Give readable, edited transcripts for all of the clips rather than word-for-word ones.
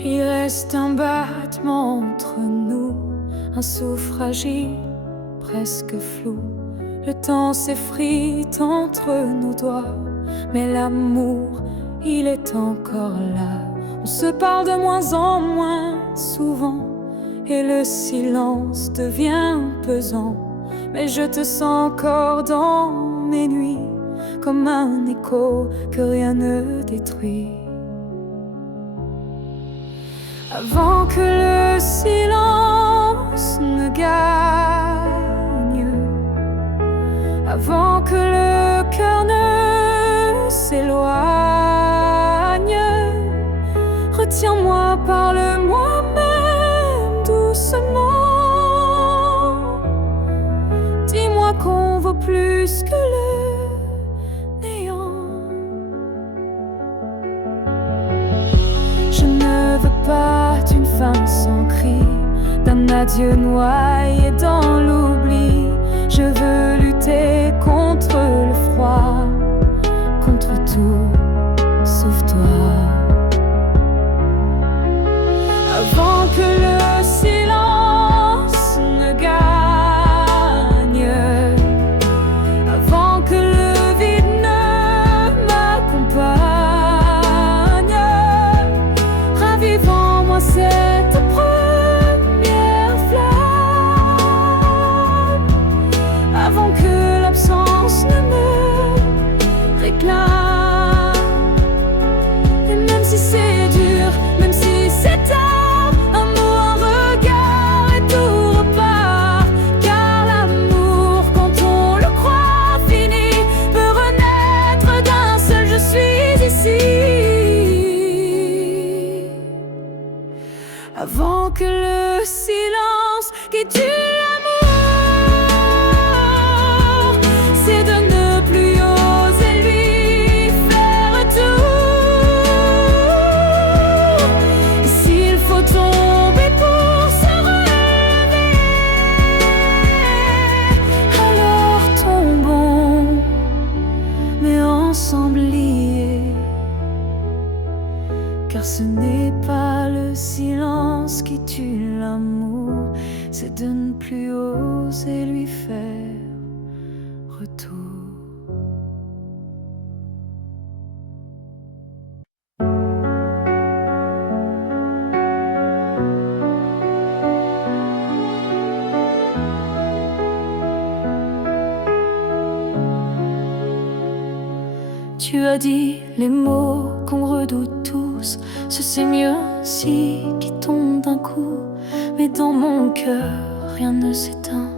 Il reste un battement entre nous, un souffle fragile, presque flou. Le temps s'effrite entre nos doigts, mais l'amour, il est encore là. On se parle de moins en moins souvent, et le silence devient pesant. Mais je te sens encore dans mes nuits, comme un écho que rien ne détruit. Avant que le silence ne gagne, avant que le cœur ne s'éloigne, retiens-moi, parle-moi même doucement. Dis-moi qu'on vaut plus que le néant. Je ne veux pas d'une fin sans cri, d'un adieu noyé dans l'oubli. Je veux lutter contre le froid, contre tout sauf toi. Avant que le silence ne gagne, avant que le vide ne m'accompagne, ravive en moi cette première flamme, avant que l'absence ne me réclame. Et même si c'est dur, même si c'est tard, un mot, un regard et tout repart. Car l'amour, quand on le croit fini, peut renaître d'un seul je suis ici. Avant que le silence qui tue l'amour, c'est de ne plus oser lui faire tout. Et s'il faut tomber pour se relever, alors tombons, mais ensemble liés. Car ce n'est pas le silence qui tue l'amour, c'est de ne plus oser lui faire retour. Tu as dit les mots qu'on redoute tous, ce c'est mieux si qui tombe d'un coup. Mais dans mon cœur, rien ne s'éteint.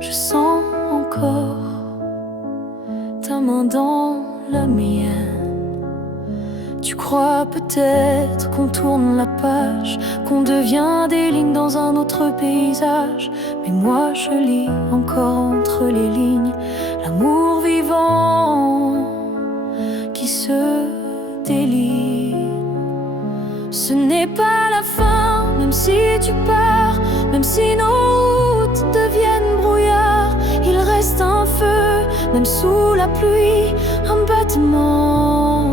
Je sens encore ta main dans la mienne. Tu crois peut-être qu'on tourne la page, qu'on devient des lignes dans un autre paysage. Mais moi je lis encore entre les lignes l'amour vivant qui se délie. Ce n'est pas la fin, même si tu pars, même si nos routes deviennent brouillard. Il reste un feu, même sous la pluie, un battement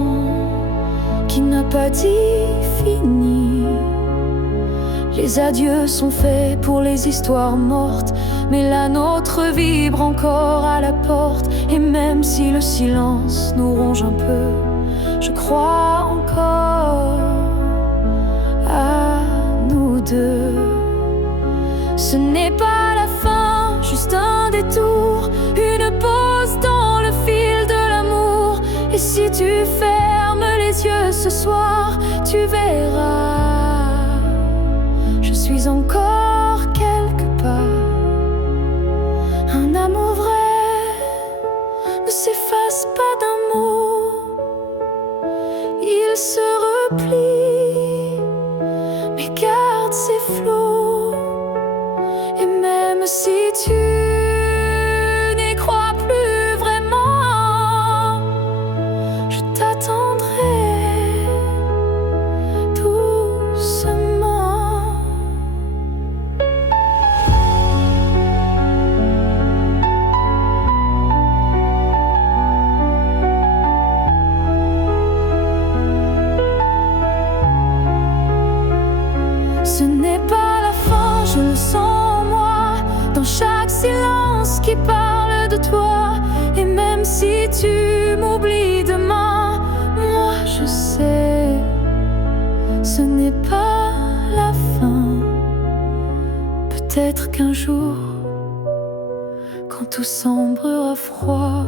qui n'a pas dit fini. Les adieux sont faits pour les histoires mortes, mais la nôtre vibre encore à la porte. Et même si le silence nous ronge un peu, je crois encore à nous deux. Ce n'est pas la fin, juste un détour, une pause dans le fil de l'amour. Et si tu fermes les yeux ce soir, tu verras, je suis encore quelque part. Un amour vrai ne s'efface pas d'un mot, il se replie, mais garde ses flots. Et même si tu n'y crois plus vraiment, je t'attendrai tout si tu m'oublies demain, moi je sais, ce n'est pas la fin. Peut-être qu'un jour, quand tout semblera froid,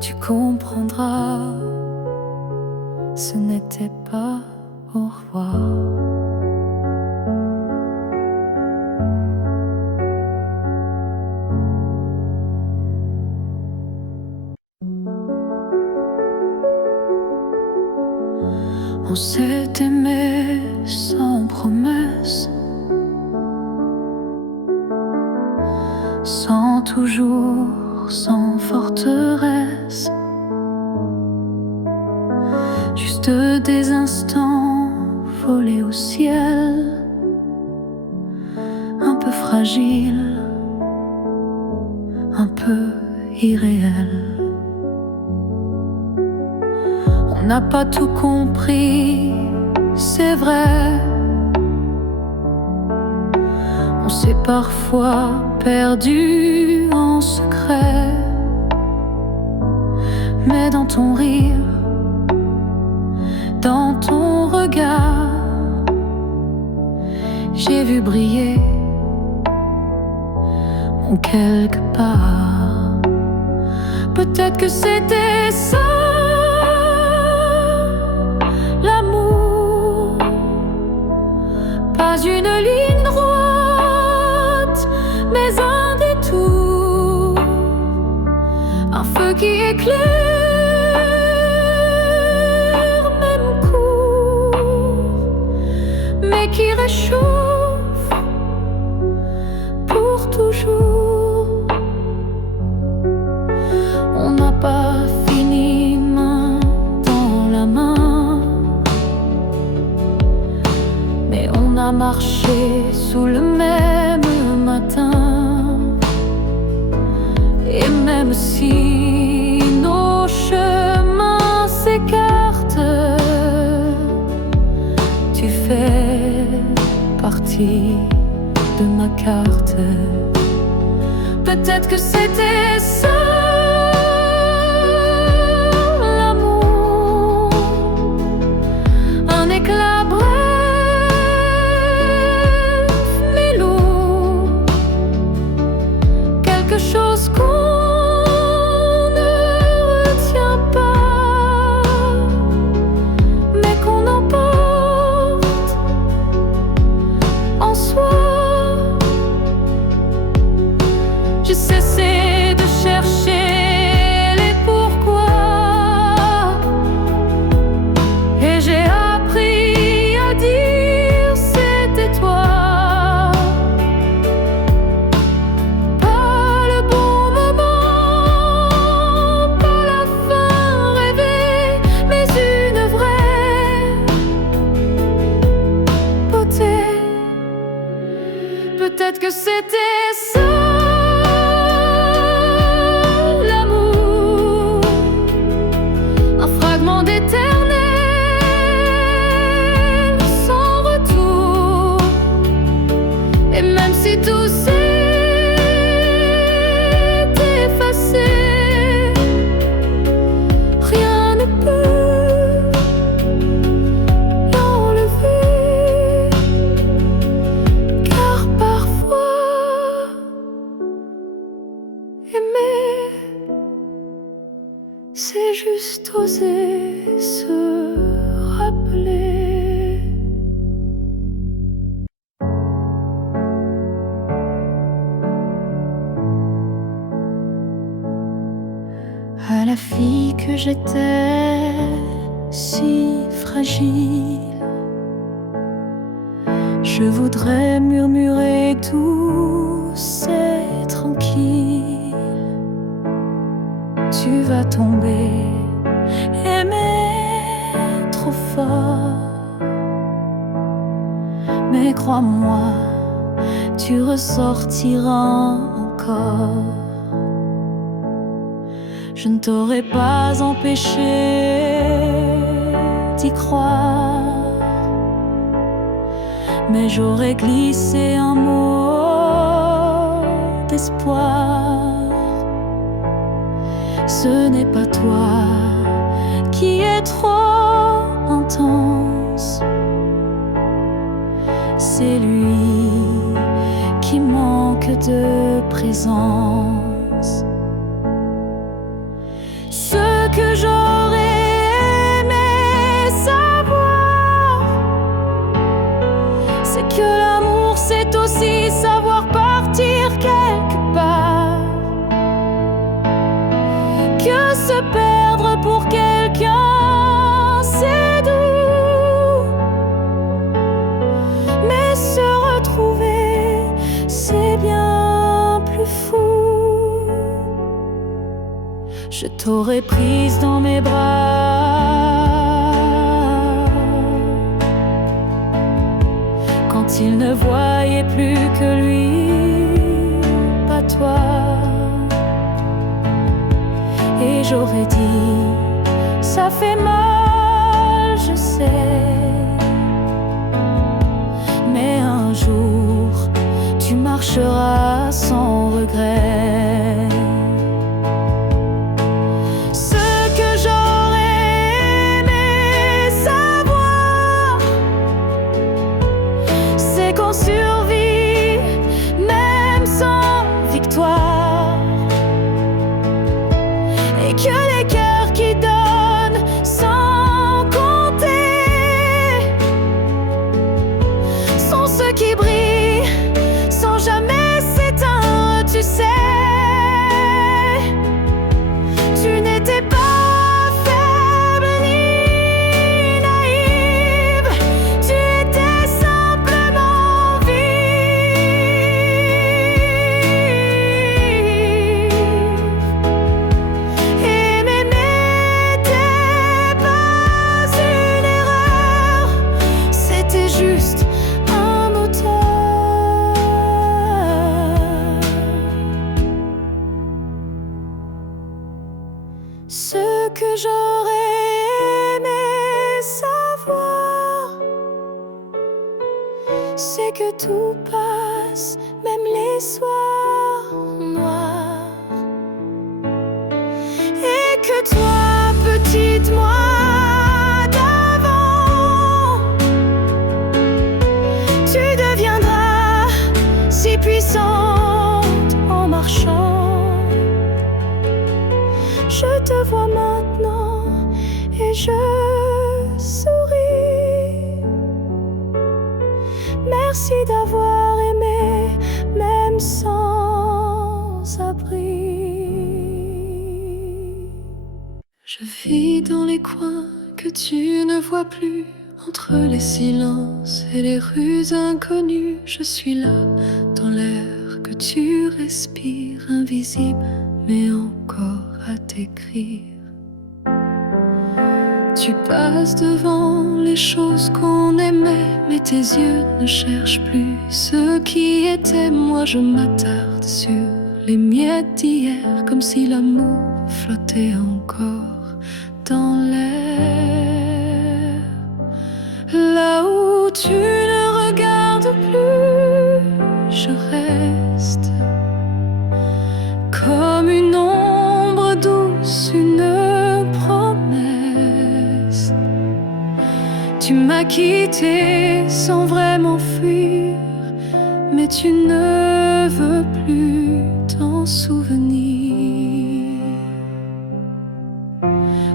tu comprendras, ce n'était pas au revoir. On s'est aimé sans promesse, sans toujours, sans forteresse, juste des instants volés au ciel, un peu fragile, un peu irréel. On n'a pas tout compris, c'est vrai. On s'est parfois perdu en secret. Mais dans ton rire, dans ton regard, j'ai vu briller mon quelque part. Peut-être que c'était ça, l'amour, pas une ligne droite, mais un détour, un feu qui éclaire, même court, mais qui réchauffe pour toujours. On n'a pas fini main dans la main, mais on a marché sous le même matin. Et même si nos chemins s'écartent, tu fais partie de ma carte. Peut-être que c'était ça, l'amour, un éclat bref mais lourd, quelque chose qu'on ne retient pas, mais qu'on emporte en soi. J'ai cessé de chercher les pourquoi, et j'ai appris à dire c'était toi. Pas le bon moment, pas la fin rêvée, mais une vraie beauté. Peut-être que c'était ça, l'amour, un fragment d'éternel sans retour. Et même si tout s'est effacé, rien ne peut l'enlever, car parfois aimer, c'est juste oser se rappeler. À la fille que j'étais, si fragile, je voudrais murmurer douce et tranquille. Tu vas tomber, aimer trop fort, mais crois-moi, tu ressortiras encore. Je ne t'aurais pas empêché d'y croire, mais j'aurais glissé un mot d'espoir. Ce n'est pas toi qui es trop intense, c'est lui qui manque de présence. Ce que j'aurais aimé savoir, c'est que l'amour c'est aussi savoir partir quelque part, que se perdre pour quelqu'un c'est doux, mais se retrouver c'est bien plus fou. Je t'aurais prise dans mes bras quand il ne voyait plus que lui, pas toi. Et j'aurais dit, ça fait mal, je sais, mais un jour tu marcheras sans regret. Qu'on survit même sans victoire, et que les cœurs qui donnent sans compter sont ceux qui brillent sans jamais s'éteindre. Tu sais, tu n'étais pas ce que j'aurais aimé savoir, c'est que tout passe, même les soirs noirs, et que toi, petite moi d'avant, tu deviendras si puissante en marchant. Je te vois maintenant et je souris. Merci d'avoir aimé, même sans abri. Je vis dans les coins que tu ne vois plus, entre les silences et les rues inconnues. Je suis là, dans l'air que tu respires, invisible, mais encore à t'écrire. Tu passes devant les choses qu'on aimait, mais tes yeux ne cherchent plus ce qui était. Moi je m'attarde sur les miettes d'hier, comme si l'amour flottait encore dans l'air. Là où tu ne regardes plus, je reste comme une ombre douce, une promesse. Tu m'as quitté sans vraiment fuir, mais tu ne veux plus t'en souvenir.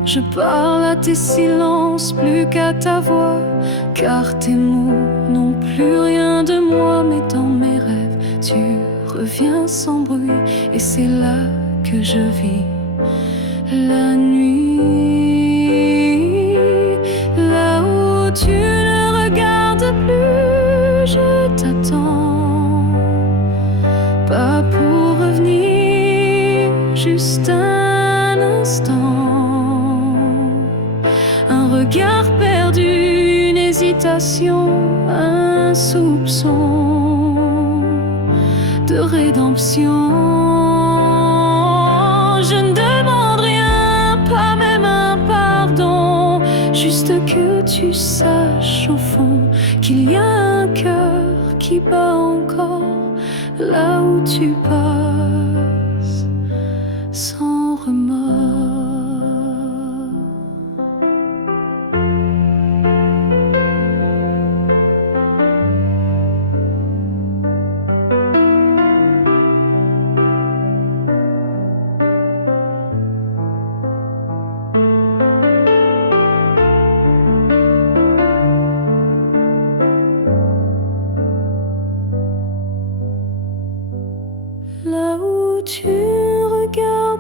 Je parle à tes silences plus qu'à ta voix, car tes mots n'ont plus rien de moi. Mais dans mes rêves, tu reviens sans bruit, et c'est là que je vis la nuit. Là où tu ne regardes plus, je t'attends, pas pour revenir, juste un instant, un regard perdu, une hésitation, un soupçon de rédemption. Je ne demande rien, pas même un pardon, juste que tu saches au fond qu'il y a un cœur qui bat encore là où tu passes sans remords.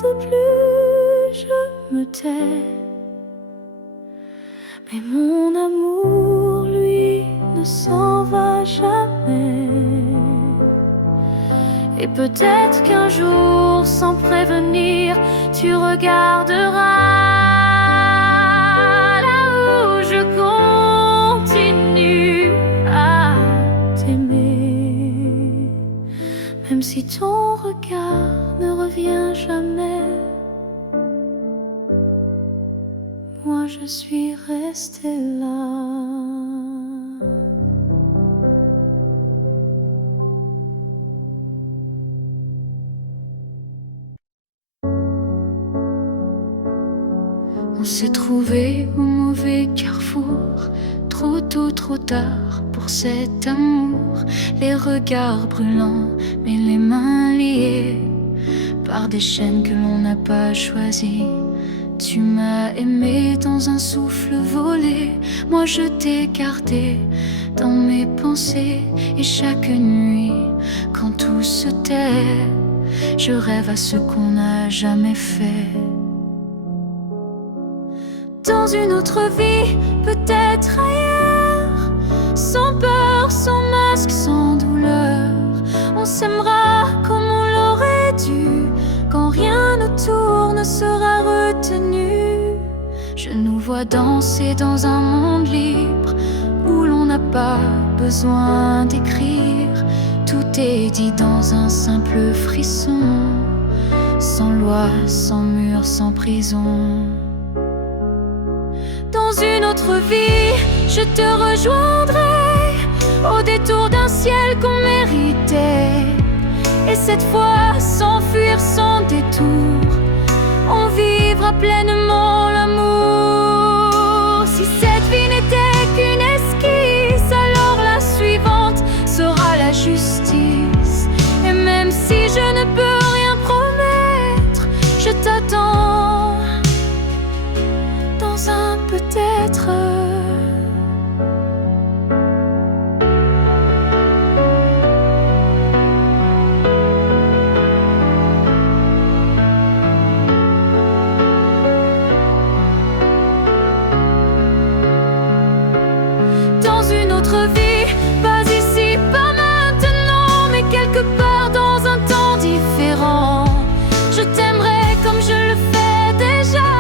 de plus, je me tais. Mais mon amour, lui, ne s'en va jamais. Et peut-être qu'un jour, sans prévenir, tu regarderas là où je continue à t'aimer. Même si ton regard ne revient jamais, moi je suis restée là. On s'est trouvé au mauvais carrefour, trop tôt, trop tard pour cet amour. Les regards brûlants, mais les mains liées par des chaînes que l'on n'a pas choisies. Tu m'as aimé dans un souffle volé, moi je t'ai gardé dans mes pensées. Et chaque nuit, quand tout se tait, je rêve à ce qu'on n'a jamais fait. Dans une autre vie, peut-être ailleurs, sans peur, sans masque, sans douleur, on s'aimera comme on l'aurait dû, quand rien autour ne sera retenu. Je nous vois danser dans un monde libre, où l'on n'a pas besoin d'écrire. Tout est dit dans un simple frisson, sans loi, sans mur, sans prison. Dans une autre vie, je te rejoindrai au détour d'un ciel qu'on méritait. Et cette fois, sans fuir, sans détour, on vivra pleinement l'amour. Si cette vie n'était qu'une esquisse, alors la suivante sera la justice. Et même si je ne peux rien promettre, je t'attends dans un peut-être. Dans une autre vie, pas ici, pas maintenant, mais quelque part dans un temps différent. Je t'aimerai comme je le fais déjà,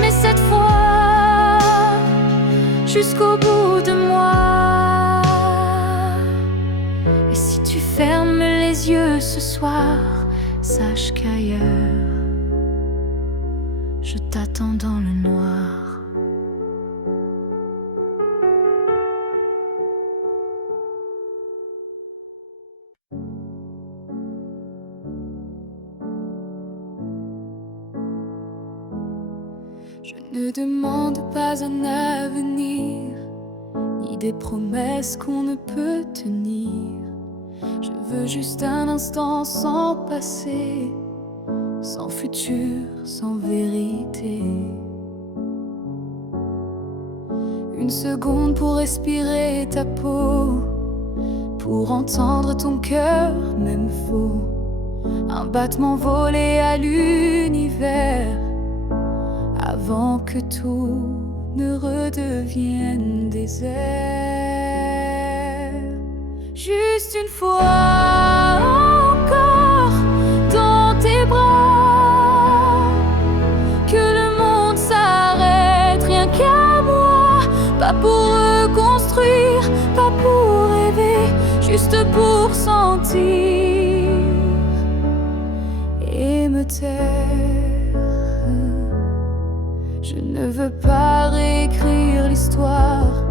mais cette fois jusqu'au bout de moi. Et si tu fermes les yeux ce soir, sache qu'ailleurs je t'attends dans le noir. Je ne demande pas un avenir, ni des promesses qu'on ne peut tenir. Je veux juste un instant sans passé, sans futur, sans vérité. Une seconde pour respirer ta peau, pour entendre ton cœur, même faux. Un battement volé à l'univers, avant que tout ne redevienne désert. Juste une fois encore dans tes bras, que le monde s'arrête, rien qu'à moi. Pas pour reconstruire, pas pour rêver, juste pour sentir et me taire. Je ne veux pas réécrire l'histoire,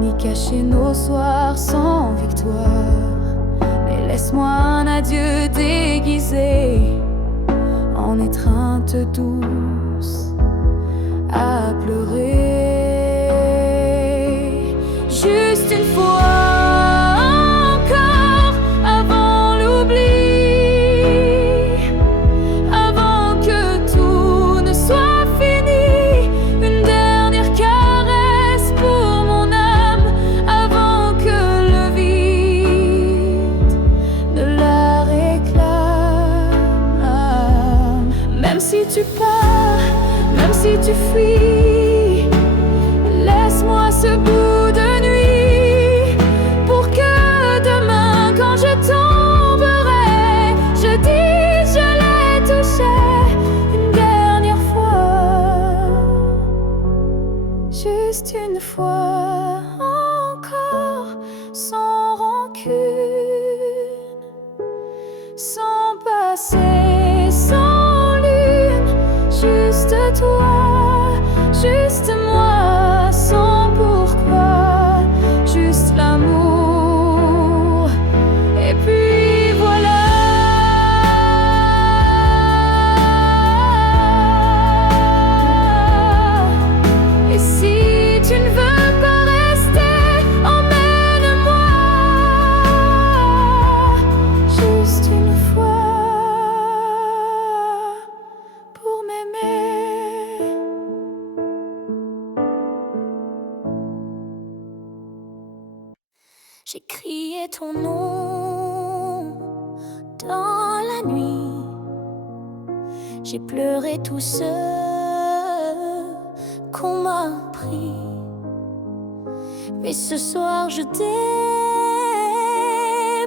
ni cacher nos soirs sans victoire. Mais laisse-moi un adieu déguisé en étreinte douce à pleurer. Juste une fois encore avant l'oubli, avant que tout ne soit fini. Une dernière caresse pour mon âme, avant que le vide ne la réclame. si tu pars, même si tu fuis, laisse-moi ce bout de nuit, pour que demain quand je tomberai, je dise je l'ai touché une dernière fois, juste une fois encore, sans rancune, sans passé, sans lune, juste toi, juste moi, sans pourquoi, juste l'amour, et puis voilà. Et si tu ne veux pas rester, emmène-moi, juste une fois, pour m'aimer. J'ai crié ton nom dans la nuit, j'ai pleuré tout ce qu'on m'a pris. Mais ce soir je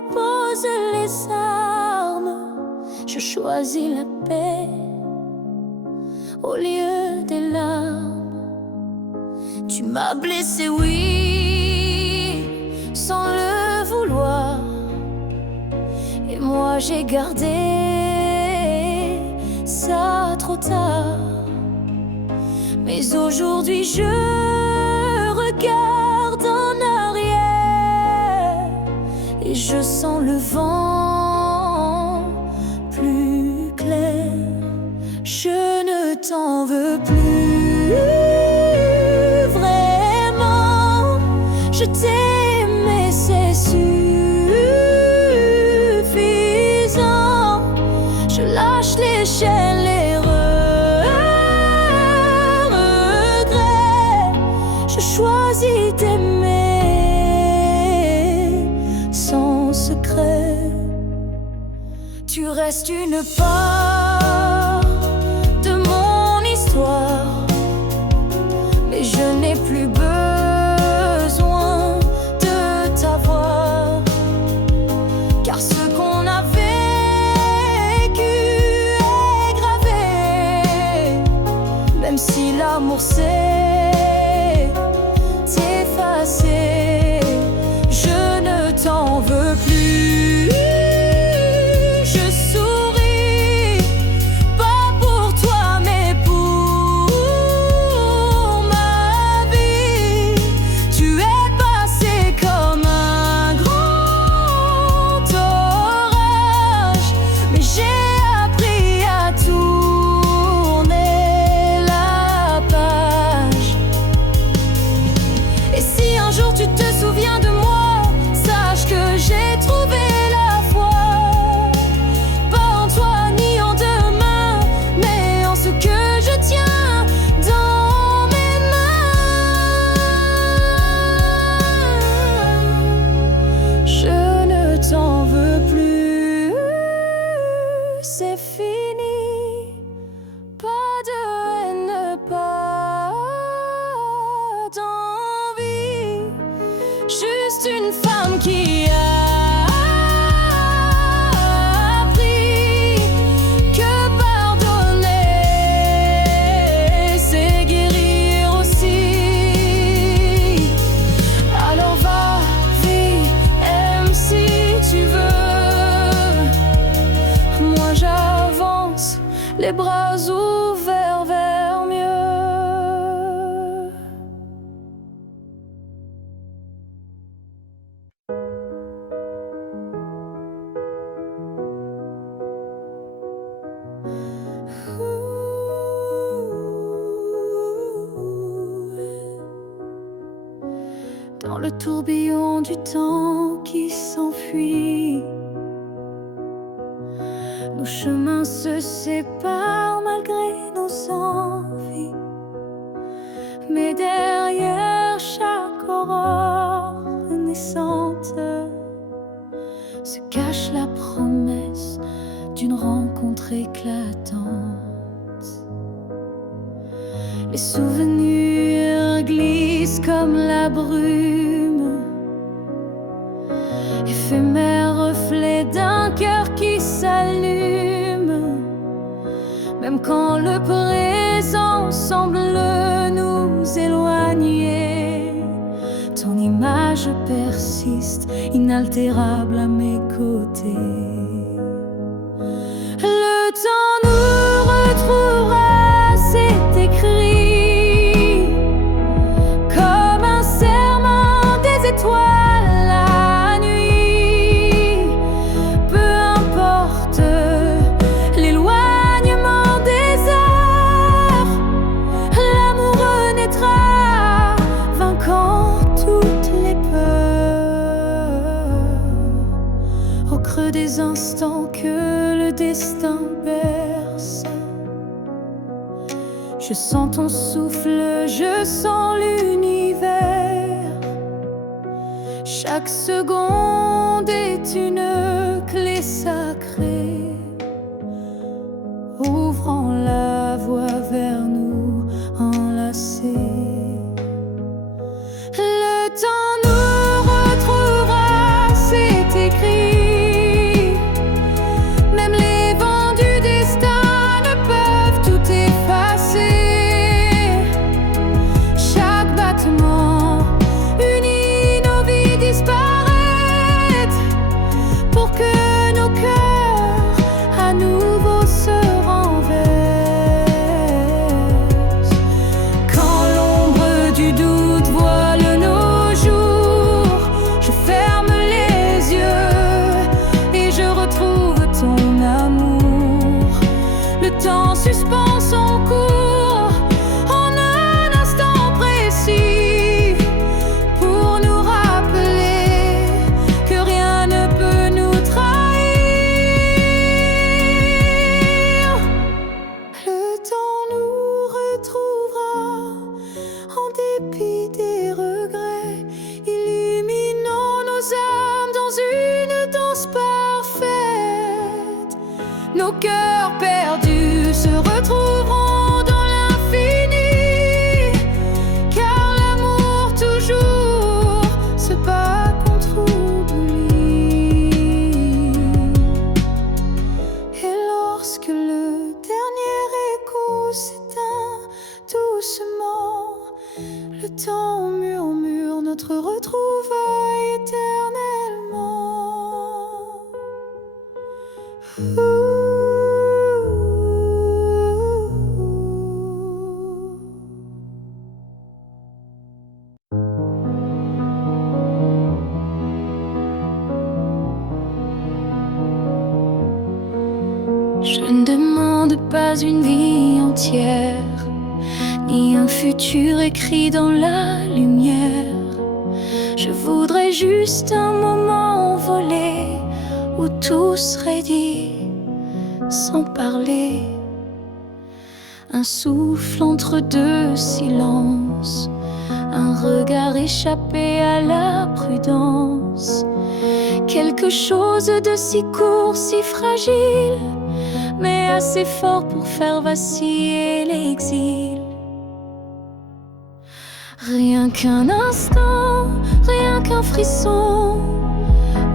dépose les armes, je choisis la paix au lieu des larmes. Tu m'as blessé, oui, sans le vouloir, et moi j'ai gardé ça trop tard. Mais aujourd'hui je regarde en arrière et je sens le vent plus clair. Je ne t'en veux plus, vraiment. Je t'ai aimé, c'est suffisant. Je lâche les chaînes, les regrets. Je choisis d'aimer sans secret. Tu restes une part de mon histoire, mais je n'ai plus besoin de t'avoir, car ce qu'on a vécu est gravé, même si l'amour s'est effacé. Je ne t'en veux plus. Je souris, pas pour toi mais pour ma vie. Tu es passé comme un grand orage, mais j'ai appris à tourner la page. Et si un jour tu te souviens de moi, sache que j'ai trouvé la foi, pas en toi ni en demain, mais en ce que je tiens dans mes mains. Je ne t'en veux plus, c'est fini. Pas de haine, pas d'envie, juste une femme qui a appris que pardonner, c'est guérir aussi. Alors va, vis, aime si tu veux. Moi j'avance, les bras ouverts vers mieux. Dans le tourbillon du temps qui s'enfuit, nos chemins se séparent malgré nos envies. Mais derrière chaque aurore naissante se cache la promesse d'une rencontre éclatante. Les souvenirs glissent comme la brume, éphémère reflet d'un cœur qui s'allume. Même quand le présent semble nous éloigner, ton image persiste, inaltérable à mes côtés. Le temps nous retrouvera, c'est écrit, comme un serment des étoiles la nuit. Peu importe l'éloignement des heures, l'amour renaîtra, vainquant toutes les peurs. Au creux des instants que le destin berce, je sens ton souffle, je sens l'univers. Chaque seconde est une clé sacrée, ouvrant la voie vers nous enlacés. Le temps nous retrouvera, c'est écrit. Même les vents du destin ne peuvent tout effacer. Chaque battement unit nos vies disparaître, pour que nos cœurs à nouveau se renversent. Quand l'ombre du doute voile nos jours, je ferme les yeux et je retrouve ton amour. Le temps suspend son cours en un instant précis, pour nous rappeler que rien ne peut nous trahir. Le temps nous retrouvera en dépit des regrets, illuminant nos âmes dans une danse parfaite. Nos cœurs perdus se retrouveront dans l'infini, car l'amour toujours se bat contre oubli. Et lorsque le dernier écho s'éteint doucement, le temps murmure notre retrouvaille éternellement. Je ne demande pas une vie entière, ni un futur écrit dans la lumière. Je voudrais juste un moment envolé, où tout serait dit sans parler. Un souffle entre deux silences, un regard échappé à la prudence. Quelque chose de si court, si fragile, mais assez fort pour faire vaciller l'exil. Rien qu'un instant, rien qu'un frisson,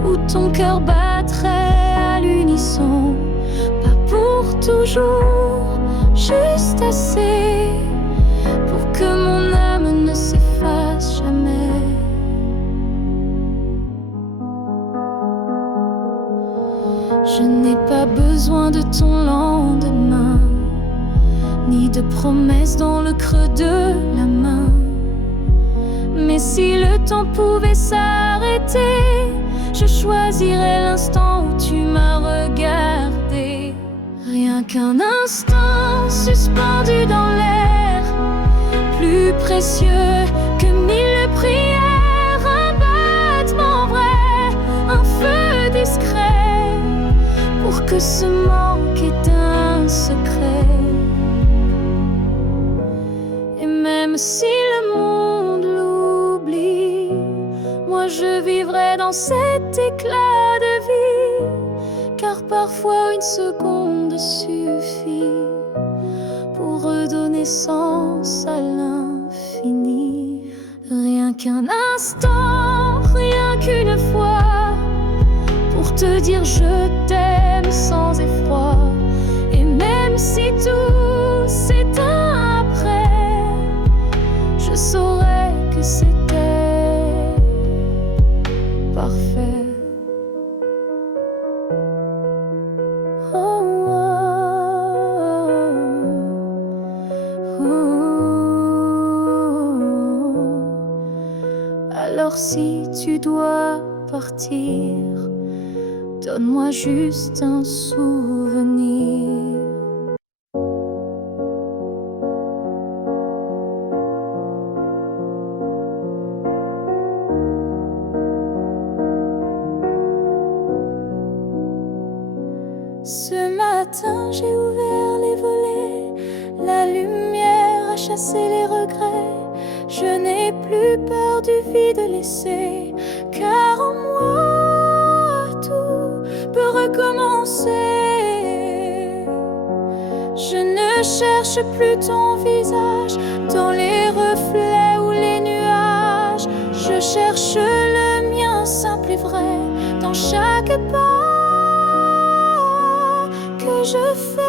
où ton cœur battrait à l'unisson. Pas pour toujours, juste assez pour que mon âme ne s'efface jamais. Je n'ai pas besoin de ton lendemain, ni de promesses dans le creux de la main. Mais si le temps pouvait s'arrêter, je choisirais l'instant où tu m'as regardé. Rien qu'un instant suspendu dans l'air, plus précieux que 1000 prières. Un battement vrai, un feu discret, pour que ce manque ait un secret. Et même si le monde l'oublie, moi je vivrai dans cet éclat de vie, car parfois une seconde suffit pour redonner sens à qu'un instant, rien qu'une fois, pour te dire je t'aime sans effroi. Et même si tout s'éteint après, je saurais que c'était parfait. Alors si tu dois partir, donne-moi juste un souvenir. Ce matin j'ai ouvert les volets, la lumière a chassé les regrets. Je n'ai plus peur du vide laissé, car en moi tout peut recommencer. Je ne cherche plus ton visage dans les reflets ou les nuages. Je cherche le mien simple et vrai dans chaque pas que je fais.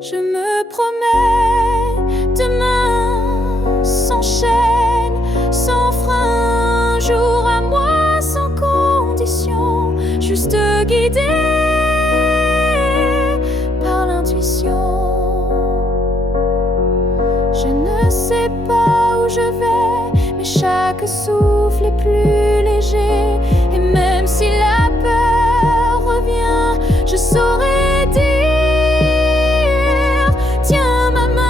Je me promets demain sans chaîne, sans frein, jour à moi sans condition, juste guidé par l'intuition. Je ne sais pas où je vais, mais chaque souffle est plus léger. Et même si la peur revient, je saurai dire tiens ma main.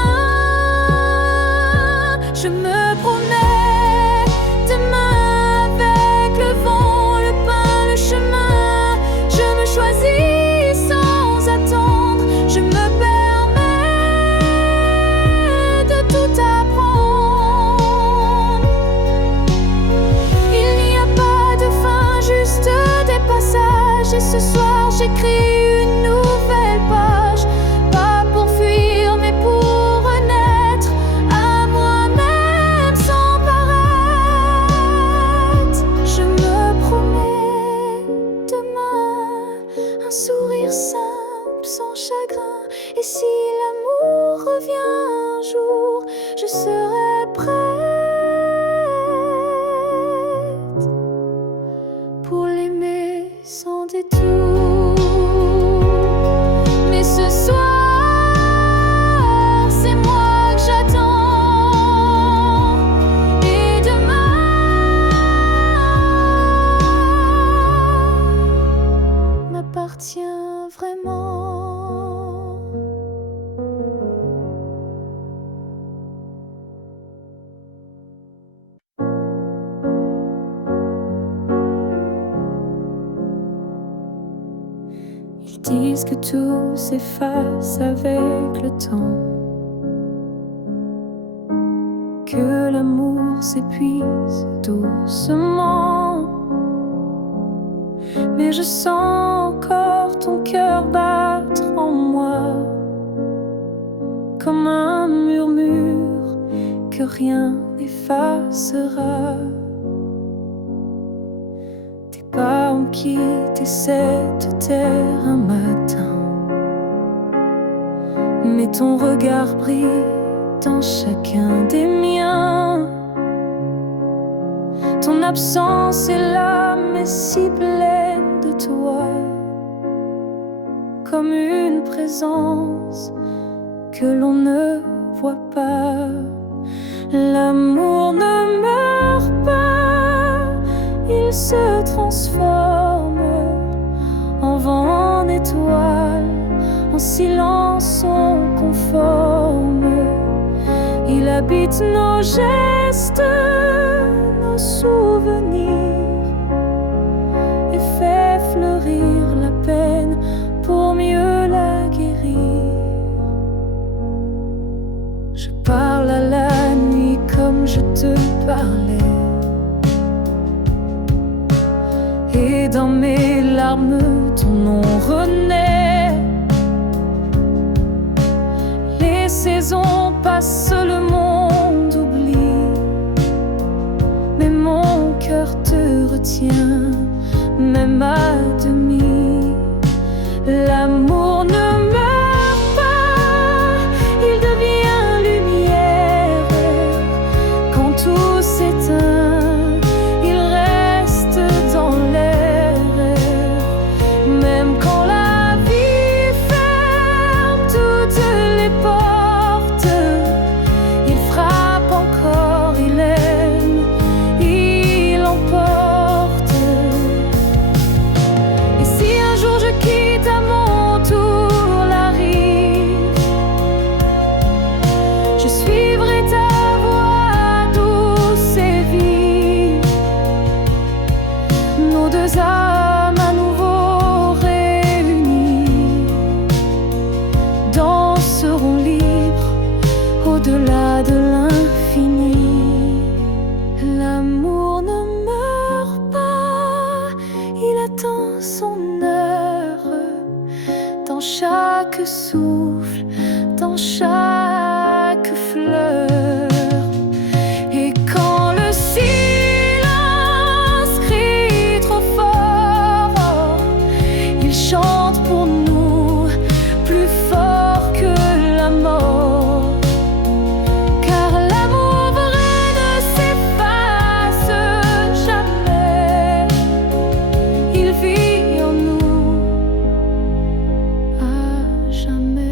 Je me promets demain avec le vent, le pain, le chemin. Je me choisis sans attendre, je me permets de tout apprendre. Il n'y a pas de fin, juste des passages. Et ce soir j'écris une nouvelle page, pas pour fuir mais pour renaître à moi-même sans paraître. Je me promets demain un sourire simple sans chagrin. Et si l'amour revient un jour, je serai prête pour l'aimer sans détour. Mais ce soir, c'est moi que j'attends. Et demain m'appartient vraiment. Ils disent que tout s'efface avec le temps, que l'amour s'épuise doucement. Mais je sens encore ton cœur battre en moi, comme un murmure que rien n'effacera. Tes pas ont quitté cette terre un matin, mais ton regard brille dans chacun des miens. Ton absence est là, mais si pleine de toi, comme une présence que l'on ne voit pas. L'amour ne meurt pas, il se transforme en vent, en étoile, en silence on conforme. Il habite nos gestes, nos souvenirs, et fait fleurir la peine pour mieux la guérir. Je parle à la nuit comme je te parlais, et dans mes larmes ton nom renaît. Les saisons passent, le monde oublie, au-delà de l'infini. L'amour ne meurt pas, il attend son heure. Dans chaque souffle, dans chaque fleur. Et quand le silence crie trop fort, il chante pour nous plus fort que la mort. Car l'amour vrai ne s'efface jamais, il vit en nous à jamais.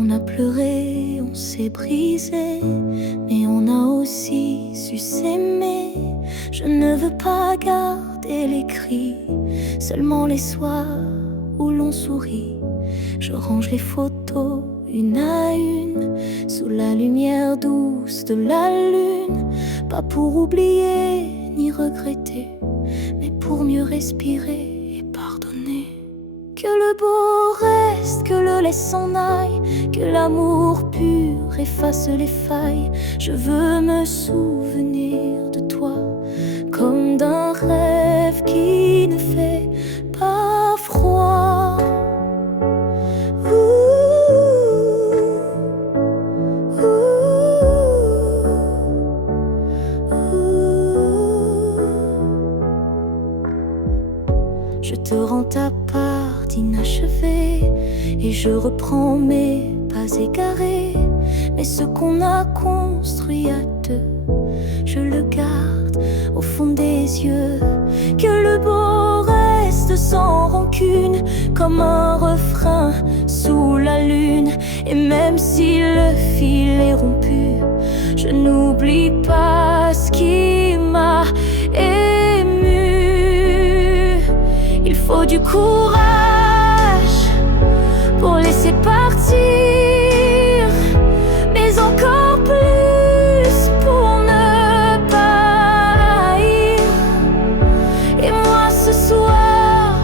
On a pleuré, on s'est brisé, mais on a aussi su s'aimer. Je ne veux pas garder les cris, seulement les soirs où l'on sourit. Je range les photos une à une, sous la lumière douce de la lune. Pas pour oublier ni regretter, mais pour mieux respirer et pardonner. Que le beau reste, que le laisse s'en aille, que l'amour pur efface les failles. Je veux me souvenir de toi comme d'un rêve qui ne fait pas froid. Je te rends ta part d'inachevé et je reprends mes pas égarés. Mais ce qu'on a construit à deux, je le garde au fond des yeux. Que le beau reste sans rancune, comme un refrain sous la lune. Et même si le fil est rompu, je n'oublie pas ce qui m'a ému. Il faut du courage pour laisser partir, mais encore plus pour ne pas haïr. Et moi ce soir,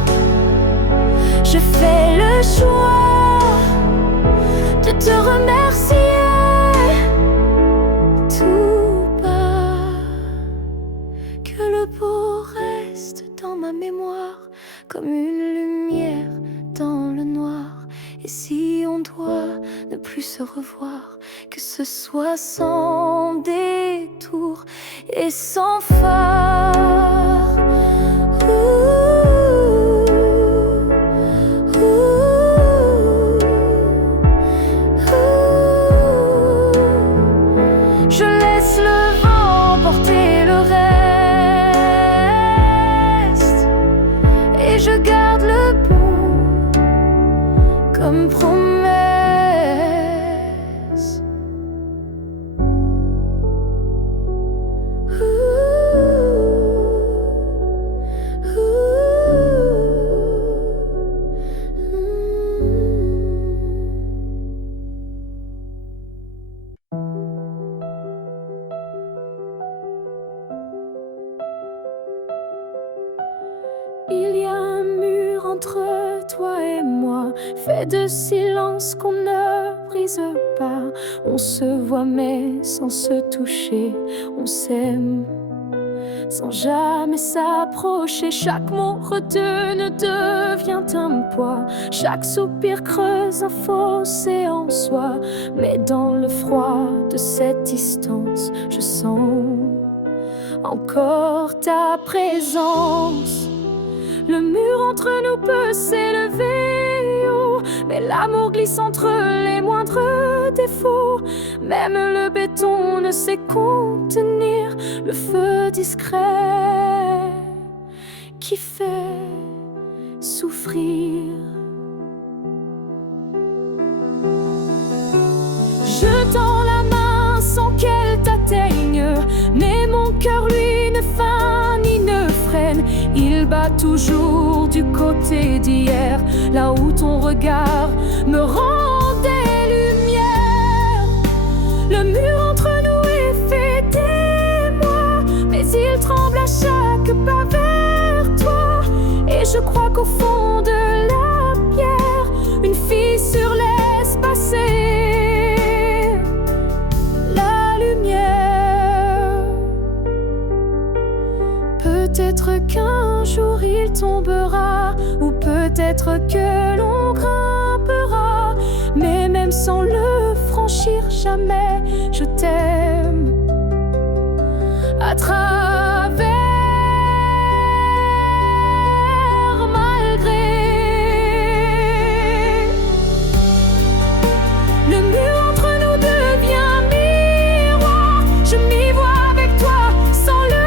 je fais le choix de te remercier tout bas. Que le beau reste dans ma mémoire comme une lumière dans le noir. Et si on doit ne plus se revoir, que ce soit sans détour et sans phare. Je laisse le vent porter le reste, et je garde le bon comme promesse. Il y a un mur entre toi et moi, fait de silence qu'on ne brise pas. On se voit mais sans se toucher, on s'aime sans jamais s'approcher. Chaque mot retenu devient un poids, chaque soupir creuse un fossé en soi. Mais dans le froid de cette distance, je sens encore ta présence. Le mur entre nous peut s'élever haut, mais l'amour glisse entre les moindres défauts. Même le béton ne sait contenir le feu discret qui fait souffrir. Je tends la main sans qu'elle t'atteigne, mais mon cœur il bat toujours du côté d'hier, là où ton regard me rend des lumières. Le mur entre nous est fait d'émoi, mais il tremble à chaque pas vers toi. Et je crois qu'au fond de la pierre, une fissure laisse passer la lumière. Peut-être qu'un jour il tombera, ou peut-être que l'on grimpera, mais même sans le franchir jamais, je t'aime à travers. Le mur entre nous devient miroir, je m'y vois avec toi sans le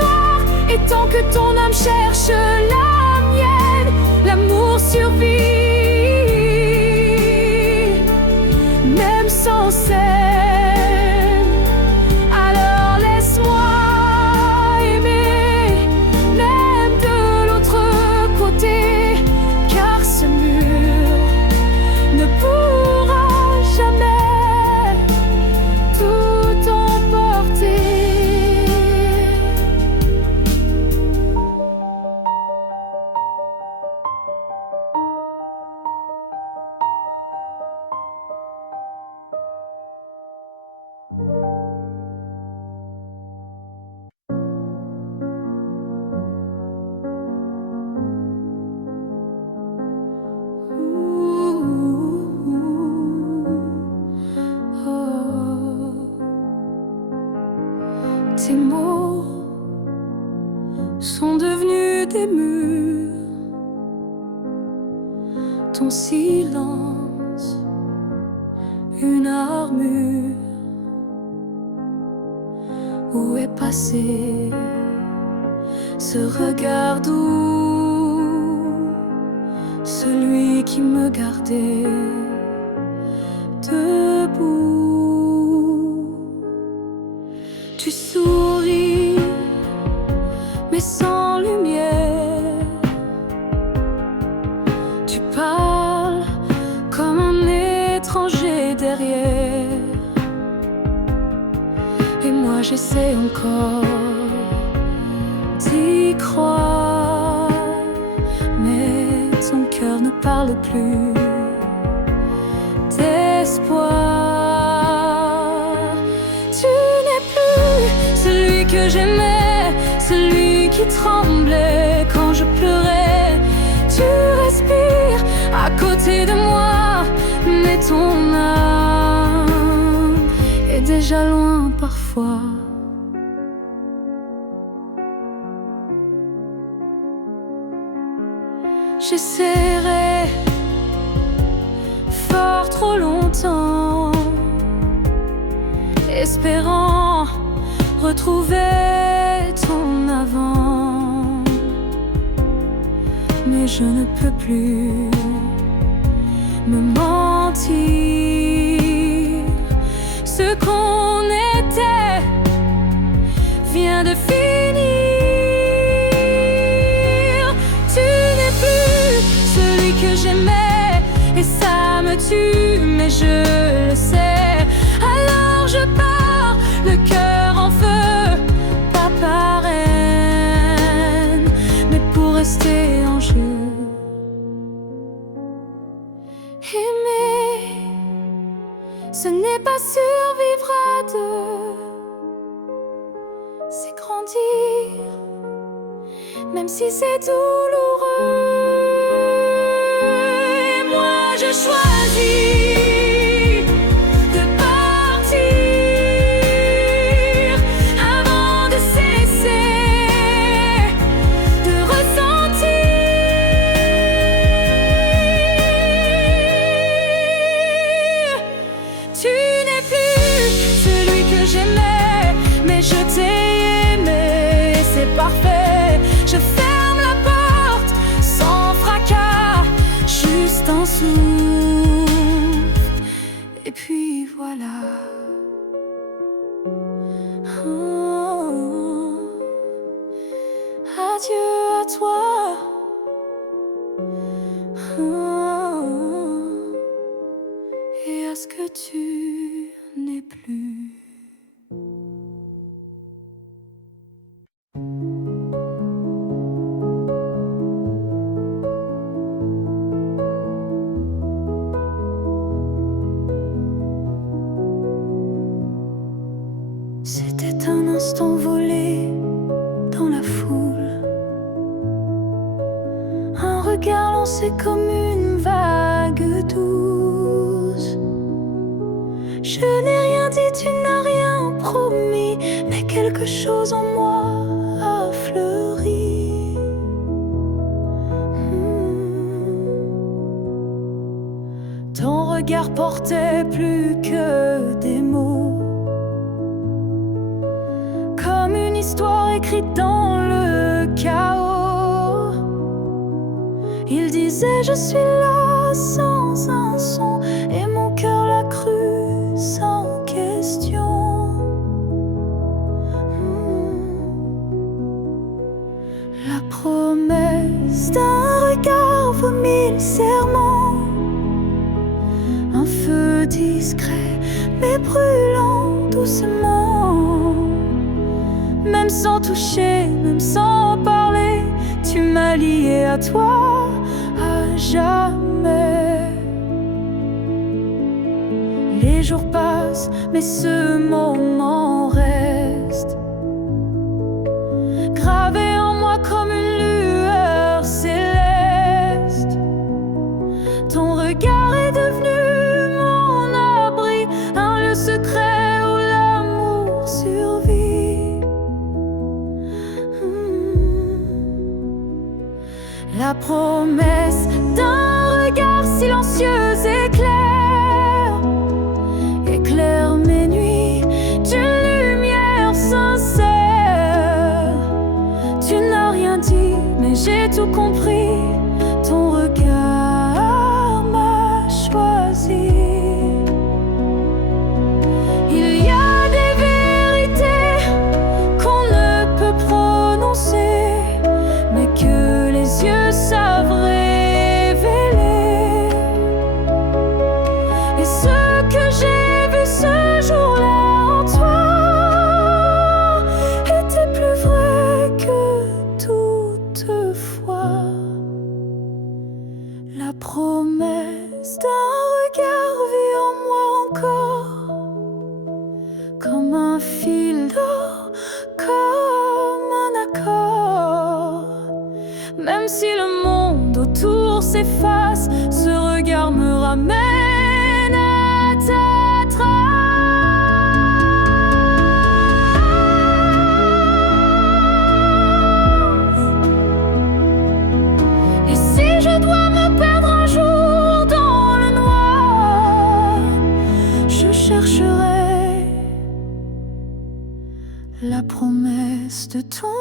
noir. Et tant que ton âme cherche la mienne, l'amour survit, même sans scène. Alors laisse-moi aimer, même de l'autre côté, car ce mur ne pourra jamais tout emporter. Tes mots sont devenus des murs, ton silence une armure. Où est passé ce regard doux, celui qui me gardait debout? Tu souris, mais sans lumière. Tu parles comme un étranger derrière. Et moi j'essaie encore d'y croire, mais ton cœur ne parle plus d'espoir. Tu n'es plus celui que j'aimais, celui qui tremblait quand je pleurais. Tu respires à côté de moi, mais ton âme est déjà loin parfois. J'essaierai fort trop longtemps, espérant retrouver ton avant, mais je ne peux plus me mentir. Ce qu'on était vient de finir. Tu n'es plus celui que j'aimais, et ça me tue, mais je le sais. Alors je pars, le cœur en feu, pas par haine, mais pour rester en jeu. Aimer, ce n'est pas survivre à deux, c'est grandir, même si c'est douloureux. Et moi je choisis de partir avant de cesser de ressentir. Tu n'es plus celui que j'aimais, mais je t'ai aimé, c'est parfait. Je ferme la porte sans fracas, juste en dessous. juste envolé dans la foule. Un regard lancé comme une vague douce. Je n'ai rien dit, tu n'as rien promis, mais quelque chose en moi a fleuri. Ton regard portait plus que des mots, comme une histoire écrite dans le chaos. Il disait je suis là sans un son, et mon cœur l'a cru sans question. La promesse d'un regard vaut 1000 serments. Un feu discret mais brûlant doucement. Même sans toucher, même sans parler, tu m'as lié à toi à jamais. Les jours passent, mais ce moment reste gravé en moi comme une lueur céleste. Ton regard est devenu mon abri, un lieu secret où l'amour survit. La promesse d'un regard silencieux éclaire mes nuits d'une lumière sincère. Tu n'as rien dit, mais j'ai tout compris. Ton regard m'a choisi. Il y a des vérités qu'on ne peut prononcer, mais que les yeux savent révéler. Et ce que j'ai vu ce jour-là en toi était plus vrai que toutefois. La promesse d'un regard vit en moi encore, comme un fil d'or, comme un accord. Même si le monde autour s'efface, ce regard me ramène à ta trace. Et si je dois me perdre un jour dans le noir, je chercherai la promesse de ton regard.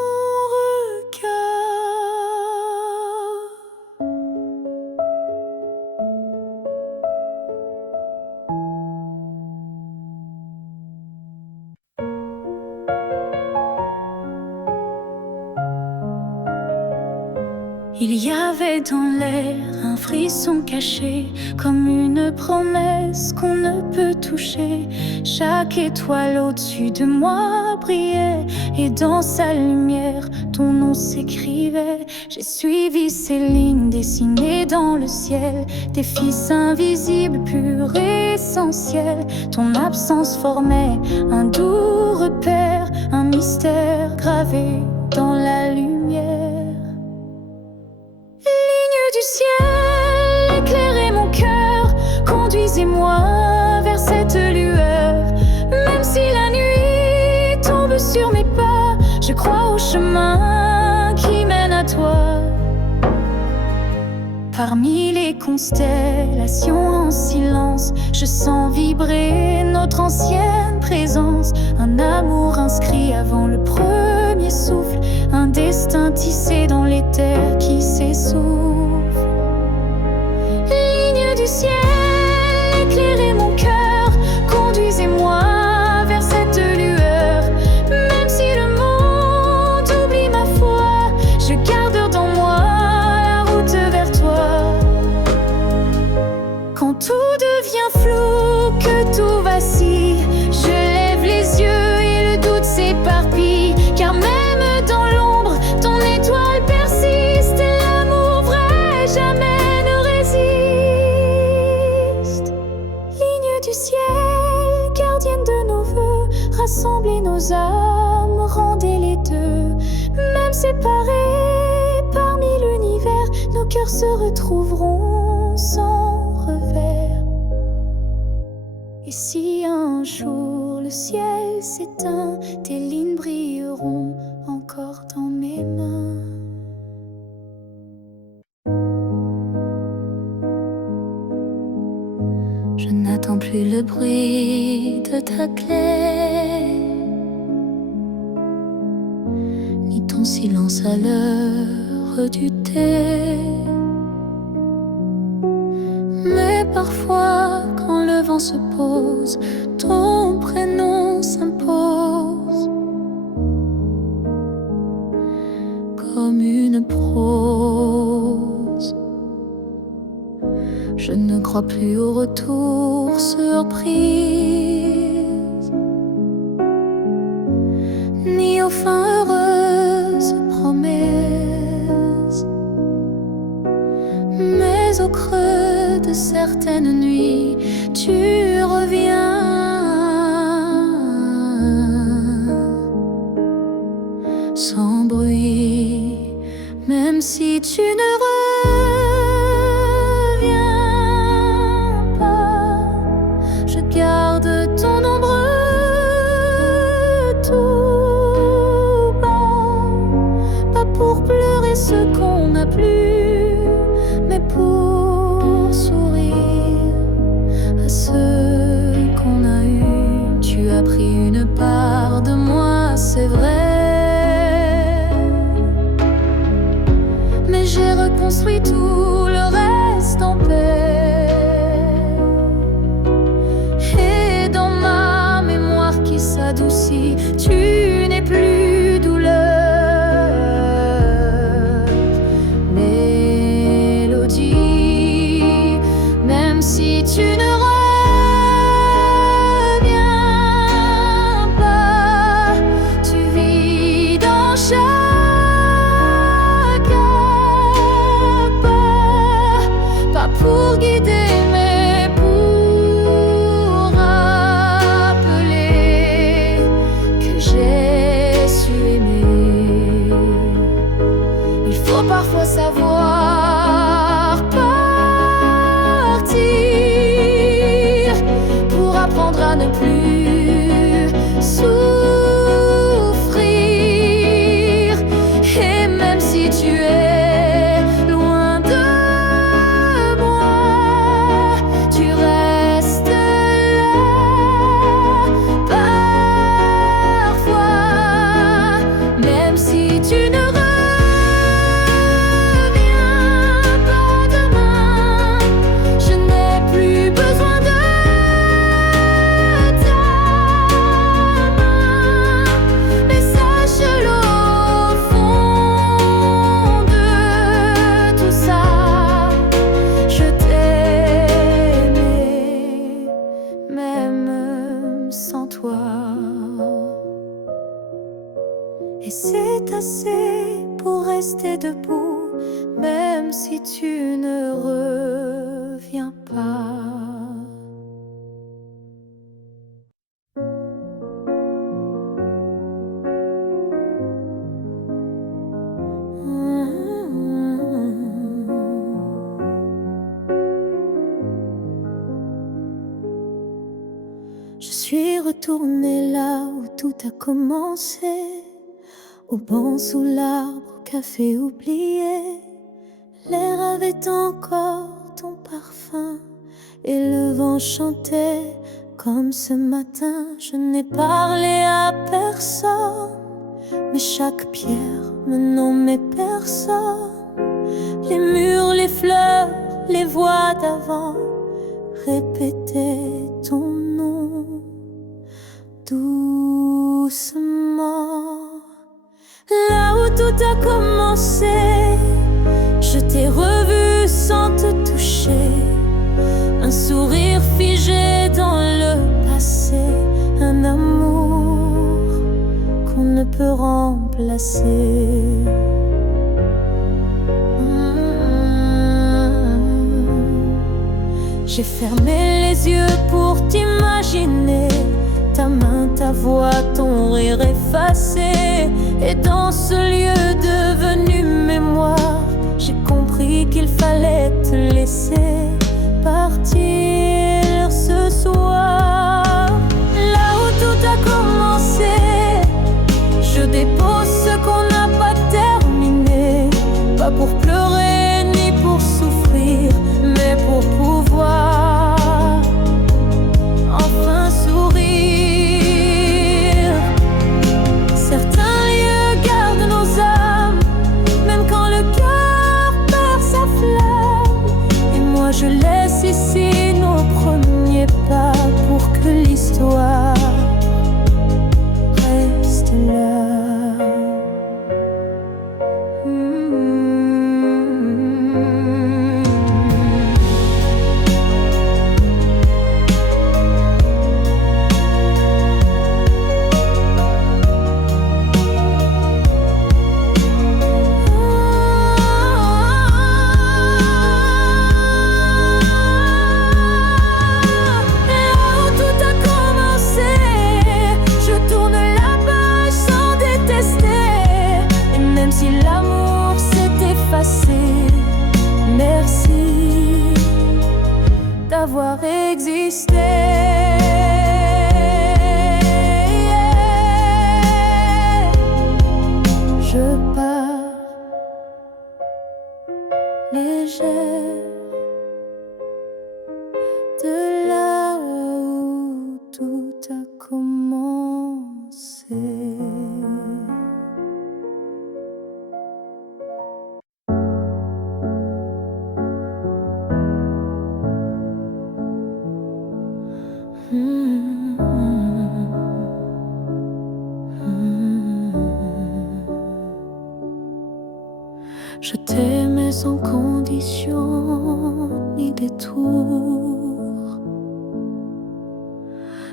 Il y avait dans l'air un frisson caché, comme une promesse qu'on ne peut toucher. Chaque étoile au-dessus de moi brillait, et dans sa lumière, ton nom s'écrivait. J'ai suivi ces lignes dessinées dans le ciel, des fils invisibles, purs et essentiels. Ton absence formait un doux repère, un mystère gravé dans la lumière. Du ciel, éclairez mon cœur, conduisez-moi vers cette lueur. Même si la nuit tombe sur mes pas, je crois au chemin qui mène à toi. Parmi les constellations en silence, je sens vibrer notre ancienne présence. Un amour inscrit avant le premier souffle, un destin tissé dans les terres qui s'essouffle. Ligne du ciel, éclairez mon cœur, conduisez-moi vers cette lueur. Même si le monde oublie ma foi, je garde dans moi la route vers toi. Quand tout devient flou, que tout vacille, je lève les yeux et le doute s'éparpille. Car même dans l'ombre, ton étoile persiste, et l'amour vrai jamais ciel, gardienne de nos vœux, rassembler nos âmes rendait les deux. Même séparés parmi l'univers, nos cœurs se retrouveront sans revers. Et si un jour le ciel s'éteint, tes lignes brilleront encore dans mes mains. Je n'attends plus le bruit de ta clé, ni ton silence à l'heure du thé. Mais parfois, quand le vent se pose, ton prénom s'impose comme une prose. Je ne crois plus au retour surprise, ni aux fins heureuses promesses, mais au creux de certaines nuits, tu reviens sans bruit, même si tu ne reviens pas. Je garde ton ombre tout bas, pas pour pleurer ce qu'on n'a plus, mais pour sourire à ceux qu'on a eus. Tu as pris une part de moi, c'est vrai, mais j'ai reconstruit tout le reste en paix. Et dans ma mémoire qui s'adoucit, tu n'es plus douleur, mélodie. Même si tu ne reviens pas, tu vis dans chaque pas, pas pour guider mais pour rappeler que j'ai su aimer. Il faut parfois savoir partir pour apprendre à ne plus souffrir. Et même si tu es loin de moi, tu restes là parfois. Même si tu ne reviens pas demain, je n'ai plus besoin de ta main. Mais sache-le, au fond de tout ça, je t'aimais, même sans toi. Et c'est assez pour rester debout, même si tu ne reviens pas. Je suis retournée là où tout a commencé, au banc sous l'arbre, au café oublié. L'air avait encore ton parfum et le vent chantait comme ce matin. Je n'ai parlé à personne, mais chaque pierre me nommait personne. Les murs, les fleurs, les voix d'avant répétaient ton nom doucement. Là où tout a commencé, je t'ai revu sans te toucher. Un sourire figé dans le passé, un amour qu'on ne peut remplacer. J'ai fermé les yeux pour t'imaginer, ta main, ta voix, ton rire effacé. Et dans ce lieu devenu mémoire, j'ai compris qu'il fallait te laisser partir ce soir. Là où tout a commencé, je dépose ce qu'on n'a pas terminé. Pas pour pleurer ni pour souffrir, mais pour pouvoir enfin sourire. Certains lieux gardent nos âmes, même quand le cœur perd sa flamme. Et moi je laisse ici nos premiers pas pour que l'histoire reste là. Merci d'avoir existé. Je pars légère de là où tout a commencé. Je t'aimais sans condition ni détour,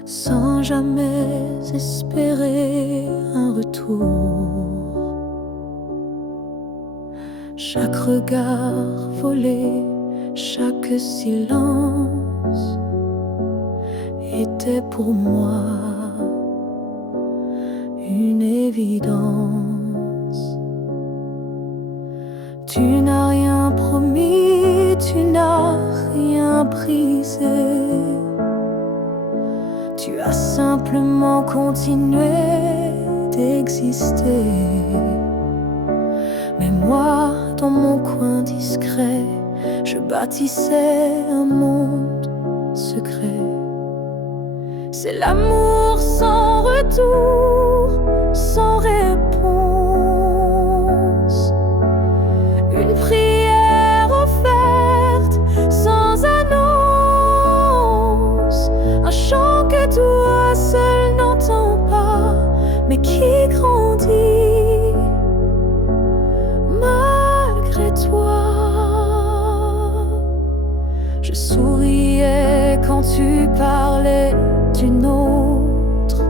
sans jamais espérer un retour. Chaque regard volé, chaque silence était pour moi une évidence. Tu n'as rien promis, tu n'as rien brisé. Tu as simplement continué d'exister. Mais moi, dans mon coin discret, je bâtissais un monde secret. C'est l'amour sans retour, sans réponse. Une prière offerte sans annonce. Un chant que toi seul n'entends pas, mais qui grandit malgré toi. Je souriais quand tu parlais d'une autre,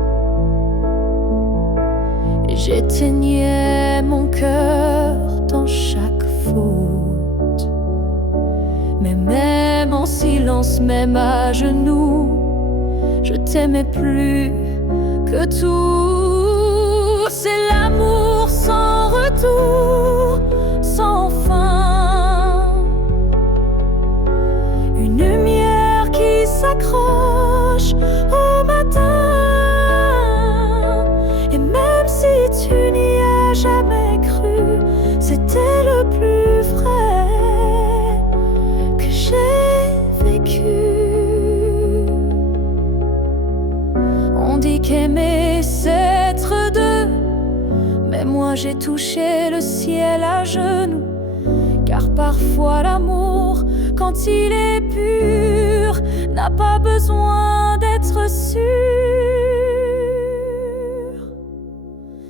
et j'éteignais mon cœur dans chaque faute. Mais même en silence, même à genoux, je t'aimais plus que tout. C'est l'amour sans retour, sans fin. Une lumière qui s'accroche au matin. Et même si tu n'y as jamais cru, c'était le plus vrai que j'ai vécu. On dit qu'aimer c'est être deux, mais moi j'ai touché le ciel à genoux. Car parfois l'amour, quand il est pur, n'a pas besoin d'être sûr.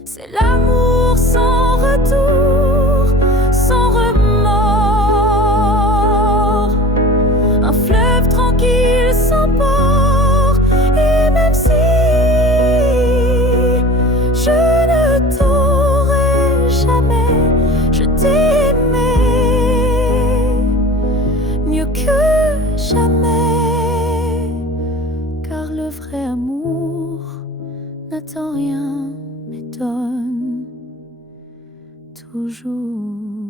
C'est l'amour sans retour, sans remords. Un fleuve tranquille sans port. Et même si je ne t'aurai jamais, je t'ai aimé mieux que jamais. Car le vrai amour n'attend rien, m'étonne. toujours.